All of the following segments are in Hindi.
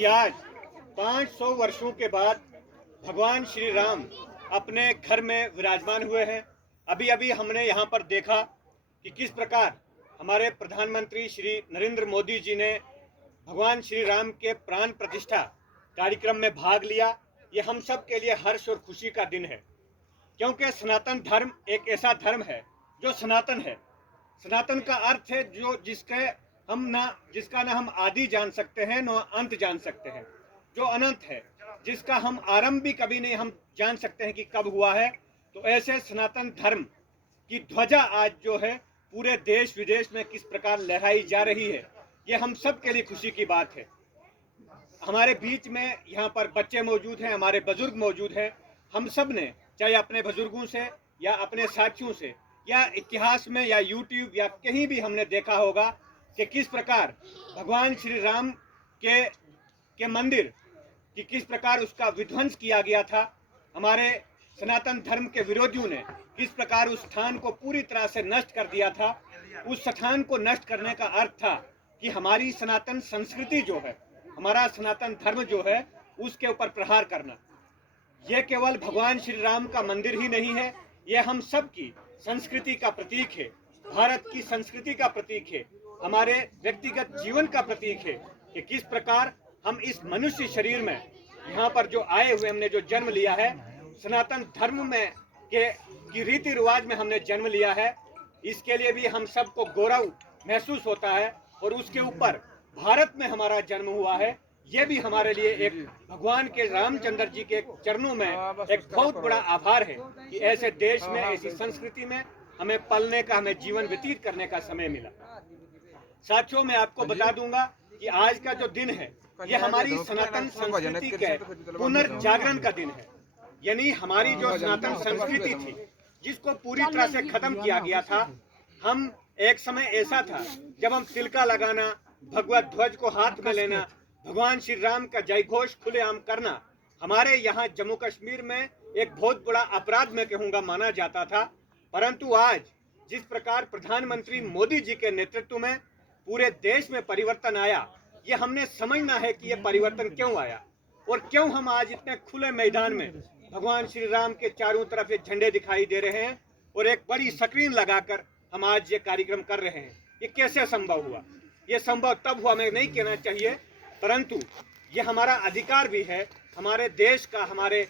कि आज 500 वर्षों के बाद भगवान श्री राम अपने घर में विराजमान हुए हैं। अभी अभी हमने यहाँ पर देखा कि किस प्रकार हमारे प्रधानमंत्री श्री नरेंद्र मोदी जी ने भगवान श्री राम के प्राण प्रतिष्ठा कार्यक्रम में भाग लिया। ये हम सब के लिए हर्ष और खुशी का दिन है, क्योंकि सनातन धर्म एक ऐसा धर्म है जो सनातन है। सनातन का अर्थ है जो जिसका ना हम आदि जान सकते हैं न अंत जान सकते हैं, जो अनंत है, जिसका हम आरंभ भी कभी नहीं हम जान सकते हैं कि कब हुआ है। तो ऐसे सनातन धर्म की ध्वजा आज जो है पूरे देश विदेश में किस प्रकार लहराई जा रही है, ये हम सब के लिए खुशी की बात है। हमारे बीच में यहाँ पर बच्चे मौजूद हैं, हमारे बुजुर्ग मौजूद हैं। हम सब ने चाहे अपने बुजुर्गों से या अपने साथियों से या इतिहास में या यूट्यूब या कहीं भी हमने देखा होगा कि किस प्रकार भगवान श्री राम के मंदिर कि किस प्रकार उसका विध्वंस किया गया था। हमारे सनातन धर्म के विरोधियों ने किस प्रकार उस स्थान को पूरी तरह से नष्ट कर दिया था। उस स्थान को नष्ट करने का अर्थ था कि हमारी सनातन संस्कृति जो है, हमारा सनातन धर्म जो है, उसके ऊपर प्रहार करना। ये केवल भगवान श्री राम का मंदिर ही नहीं है, ये हम सब की संस्कृति का प्रतीक है, भारत की संस्कृति का प्रतीक है, हमारे व्यक्तिगत जीवन का प्रतीक है कि किस प्रकार हम इस मनुष्य शरीर में यहाँ पर जो आए हुए, हमने जो जन्म लिया है, सनातन धर्म में की रीति रिवाज में हमने जन्म लिया है। इसके लिए भी हम सबको गौरव महसूस होता है और उसके ऊपर भारत में हमारा जन्म हुआ है, ये भी हमारे लिए एक भगवान के रामचंद्र जी के चरणों में एक बहुत बड़ा आभार है कि ऐसे देश में, ऐसी संस्कृति में हमें पलने का, हमें जीवन व्यतीत करने का समय मिला। साथियों, मैं आपको बता दूंगा कि आज का जो दिन है, ये हमारी सनातन संस्कृति के पुनर्जागरण का दिन है। यानी हमारी जो सनातन संस्कृति थी, जिसको पूरी तरह से खत्म किया गया था। हम एक समय ऐसा था जब हम तिलका लगाना, भगवत ध्वज को हाथ में लेना, भगवान श्री राम का जय घोष खुलेआम करना हमारे यहाँ जम्मू कश्मीर में एक बहुत बड़ा अपराध में कहूँगा माना जाता था। परंतु आज जिस प्रकार प्रधानमंत्री मोदी जी के नेतृत्व में पूरे देश में परिवर्तन आया, ये हमने समझना है कि ये परिवर्तन क्यों आया और क्यों हम आज इतने खुले मैदान में भगवान श्री राम के चारों तरफ ये झंडे दिखाई दे रहे हैं और एक बड़ी स्क्रीन लगाकर हम आज ये कार्यक्रम कर रहे हैं। ये कैसे संभव हुआ? ये संभव तब हुआ, हमें नहीं कहना चाहिए, परंतु ये हमारा अधिकार भी है, हमारे देश का, हमारे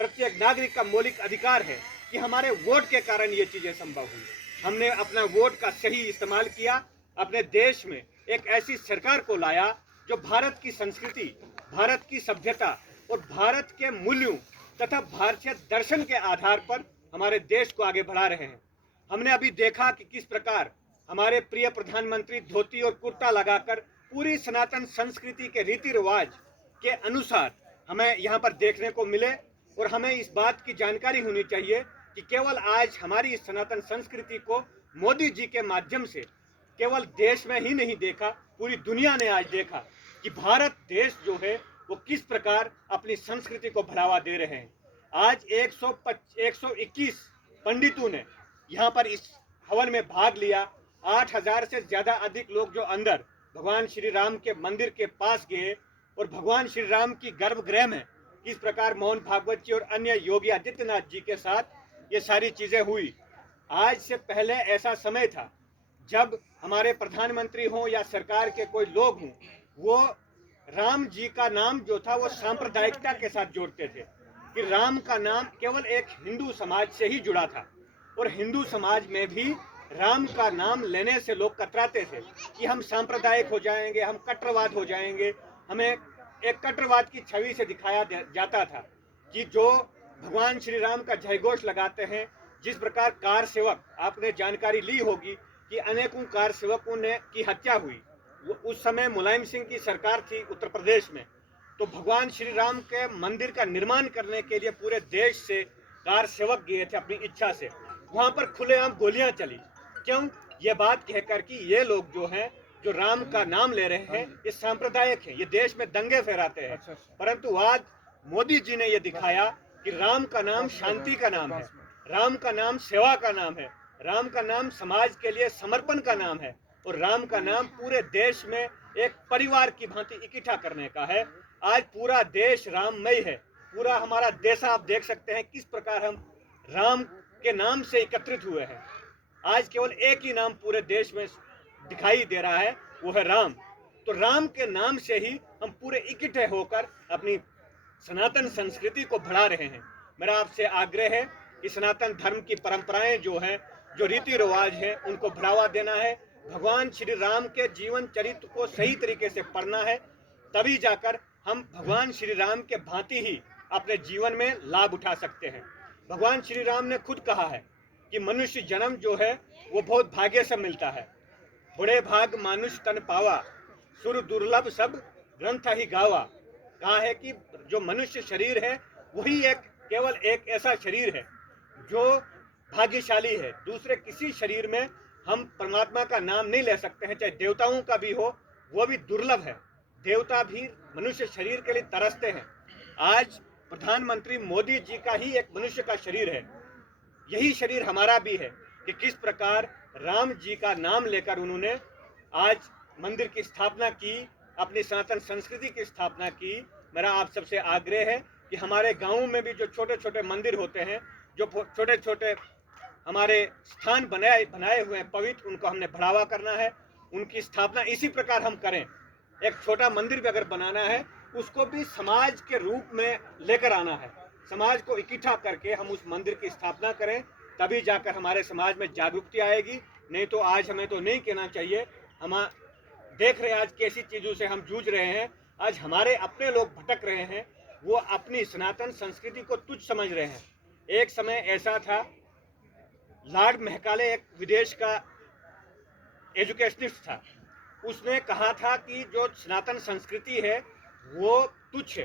प्रत्येक नागरिक का मौलिक अधिकार है कि हमारे वोट के कारण ये चीजें संभव हुई। हमने अपना वोट का सही इस्तेमाल किया, अपने देश में एक ऐसी सरकार को लाया जो भारत की संस्कृति, भारत की सभ्यता और भारत के मूल्यों तथा भारतीय दर्शन के आधार पर हमारे देश को आगे बढ़ा रहे हैं। हमने अभी देखा कि किस प्रकार हमारे प्रिय प्रधानमंत्री धोती और कुर्ता लगाकर पूरी सनातन संस्कृति के रीति रिवाज के अनुसार हमें यहाँ पर देखने को मिले। और हमें इस बात की जानकारी होनी चाहिए कि केवल आज हमारी सनातन संस्कृति को मोदी जी के माध्यम से केवल देश में ही नहीं देखा, पूरी दुनिया ने आज देखा कि भारत देश जो है वो किस प्रकार अपनी संस्कृति को बढ़ावा दे रहे हैं। आज 121 पंडितों ने यहाँ पर इस हवन में भाग लिया। 8000 से ज्यादा अधिक लोग जो अंदर भगवान श्री राम के मंदिर के पास गए और भगवान श्री राम की गर्भगृह में किस प्रकार मोहन भागवत जी और अन्य योगी आदित्यनाथ जी के साथ ये सारी चीजें हुई। आज से पहले ऐसा समय था जब हमारे प्रधानमंत्री हों या सरकार के कोई लोग हों, वो राम जी का नाम जो था वो सांप्रदायिकता के साथ जोड़ते थे कि राम का नाम केवल एक हिंदू समाज से ही जुड़ा था। और हिंदू समाज में भी राम का नाम लेने से लोग कतराते थे कि हम सांप्रदायिक हो जाएंगे, हम कट्टरवाद हो जाएंगे। हमें एक कट्टरवाद की छवि से दिखाया जाता था कि जो भगवान श्री राम का जयघोष लगाते हैं, जिस प्रकार कार सेवक, आपने जानकारी ली होगी कि अनेकों कार सेवकों ने की हत्या हुई। उस समय मुलायम सिंह की सरकार थी उत्तर प्रदेश में, तो भगवान श्री राम के मंदिर का निर्माण करने के लिए पूरे देश से कार सेवक गए थे अपनी इच्छा से। वहां पर खुलेआम गोलियां चली। क्यों? ये बात कहकर कि ये लोग जो हैं, जो राम का नाम ले रहे हैं, ये सांप्रदायिक है, ये देश में दंगे फहराते हैं। परंतु आज मोदी जी ने ये दिखाया कि राम का नाम शांति का नाम है, राम का नाम सेवा का नाम है, राम का नाम समाज के लिए समर्पण का नाम है और राम का नाम पूरे देश में एक परिवार की भांति इकट्ठा करने का है। आज पूरा देश राममय है, पूरा हमारा देश आप देख सकते हैं किस प्रकार हम राम के नाम से एकत्रित हुए हैं। आज केवल एक ही नाम पूरे देश में दिखाई दे रहा है, वो है राम। तो राम के नाम से ही हम पूरे इकट्ठे होकर अपनी सनातन संस्कृति को बढ़ा रहे हैं। मेरा आपसे आग्रह है कि सनातन धर्म की परंपराएं जो हैं, जो रीति रिवाज है, उनको बढ़ावा देना है। भगवान श्री राम के जीवन चरित्र को सही तरीके से पढ़ना है, तभी जाकर हम भगवान श्री राम के भांति ही अपने जीवन में लाभ उठा सकते हैं। भगवान श्री राम ने खुद कहा है कि मनुष्य जन्म जो है वो बहुत भाग्य से मिलता है। बड़े भाग मानुष तन पावा, सुर दुर्लभ सब ग्रंथ ही गावा। कहा है कि जो मनुष्य शरीर है वही केवल एक ऐसा शरीर है जो भाग्यशाली है। दूसरे किसी शरीर में हम परमात्मा का नाम नहीं ले सकते हैं, चाहे देवताओं का भी हो, वो भी दुर्लभ है। देवता भी मनुष्य शरीर के लिए तरसते हैं। आज प्रधानमंत्री मोदी जी का ही एक मनुष्य का शरीर है, यही शरीर हमारा भी है कि किस प्रकार राम जी का नाम लेकर उन्होंने आज मंदिर की स्थापना की, अपनी सनातन संस्कृति की स्थापना की। मेरा आप सबसे आग्रह है कि हमारे गाँव में भी जो छोटे छोटे मंदिर होते हैं, जो छोटे छोटे हमारे स्थान बनाए हुए हैं पवित्र, उनको हमने बढ़ावा करना है। उनकी स्थापना इसी प्रकार हम करें। एक छोटा मंदिर भी अगर बनाना है, उसको भी समाज के रूप में लेकर आना है। समाज को इकट्ठा करके हम उस मंदिर की स्थापना करें, तभी जाकर हमारे समाज में जागरूकता आएगी। नहीं तो आज हमें तो नहीं कहना चाहिए। हम देख रहे हैं आज कैसी चीज़ों से हम जूझ रहे हैं। आज हमारे अपने लोग भटक रहे हैं, वो अपनी सनातन संस्कृति को तुच्छ समझ रहे हैं। एक समय ऐसा था, लॉर्ड मैकाले एक विदेश का एजुकेशनिस्ट था, उसने कहा था कि जो सनातन संस्कृति है वो तुच्छ है।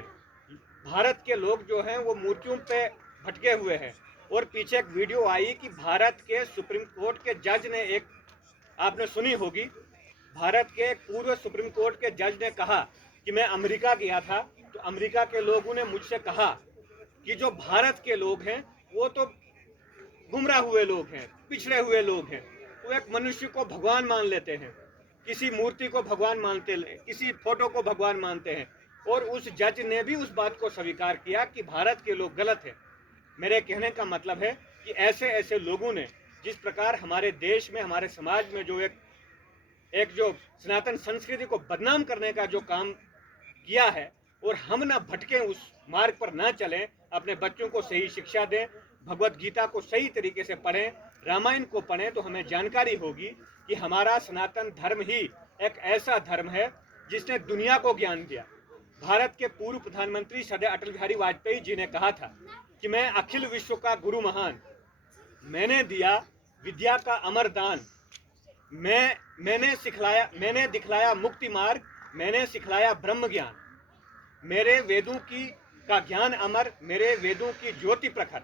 भारत के लोग जो हैं वो मूर्तियों पे भटके हुए हैं। और पीछे एक वीडियो आई कि भारत के सुप्रीम कोर्ट के जज ने, एक आपने सुनी होगी, भारत के पूर्व सुप्रीम कोर्ट के जज ने कहा कि मैं अमेरिका गया था, तो अमेरिका के लोगों ने मुझसे कहा कि जो भारत के लोग हैं वो तो गुमराह हुए लोग हैं, पिछड़े हुए लोग हैं। वो एक मनुष्य को भगवान मान लेते हैं, किसी मूर्ति को भगवान मानते हैं, किसी फोटो को भगवान मानते हैं। और उस जज ने भी उस बात को स्वीकार किया कि भारत के लोग गलत हैं। मेरे कहने का मतलब है कि ऐसे ऐसे लोगों ने जिस प्रकार हमारे देश में, हमारे समाज में जो एक जो सनातन संस्कृति को बदनाम करने का जो काम किया है, और हम ना भटकें, उस मार्ग पर ना चलें, अपने बच्चों को सही शिक्षा दें, भगवत गीता को सही तरीके से पढ़ें, रामायण को पढ़ें, तो हमें जानकारी होगी कि हमारा सनातन धर्म ही एक ऐसा धर्म है जिसने दुनिया को ज्ञान दिया। भारत के पूर्व प्रधानमंत्री श्रद्धेय अटल बिहारी वाजपेयी जी ने कहा था कि मैं अखिल विश्व का गुरु महान, मैंने दिया विद्या का अमर दान, मैंने दिखलाया मुक्ति मार्ग, मैंने सिखलाया ब्रह्म ज्ञान, मेरे वेदों का ज्ञान अमर, मेरे वेदों की ज्योति प्रखर।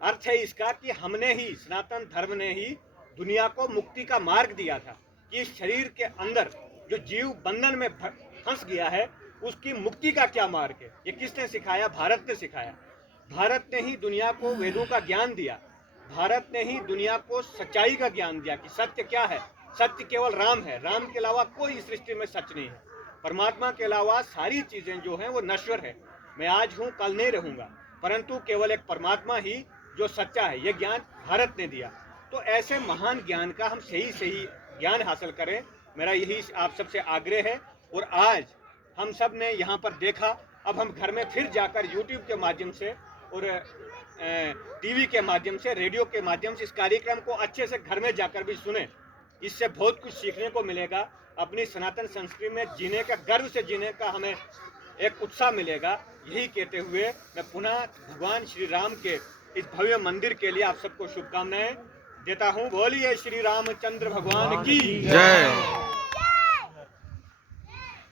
अर्थ है इसका कि हमने ही, सनातन धर्म ने ही दुनिया को मुक्ति का मार्ग दिया था कि शरीर के अंदर जो जीव बंधन में फंस गया है उसकी मुक्ति का क्या मार्ग है। ये किसने सिखाया? भारत ने सिखाया। भारत ने ही दुनिया को वेदों का ज्ञान दिया। भारत ने ही दुनिया को सच्चाई का ज्ञान दिया कि सत्य क्या है। सत्य केवल राम है, राम के अलावा कोई सृष्टि में सच नहीं है। परमात्मा के अलावा सारी चीजें जो हैं वो नश्वर है। मैं आज हूँ, कल नहीं रहूँगा, परंतु केवल एक परमात्मा ही जो सच्चा है, ये ज्ञान भारत ने दिया। तो ऐसे महान ज्ञान का हम सही ज्ञान हासिल करें, मेरा यही आप सबसे आग्रह है। और आज हम सब ने यहाँ पर देखा, अब हम घर में फिर जाकर यूट्यूब के माध्यम से और टीवी के माध्यम से, रेडियो के माध्यम से इस कार्यक्रम को अच्छे से घर में जाकर भी सुने। इससे बहुत कुछ सीखने को मिलेगा। अपनी सनातन संस्कृति में जीने का, गर्व से जीने का हमें एक उत्साह मिलेगा। यही कहते हुए मैं पुनः भगवान श्री राम के इस भव्य मंदिर के लिए आप सबको शुभकामनाएं देता हूँ। बोलिए श्री रामचंद्र भगवान की जय।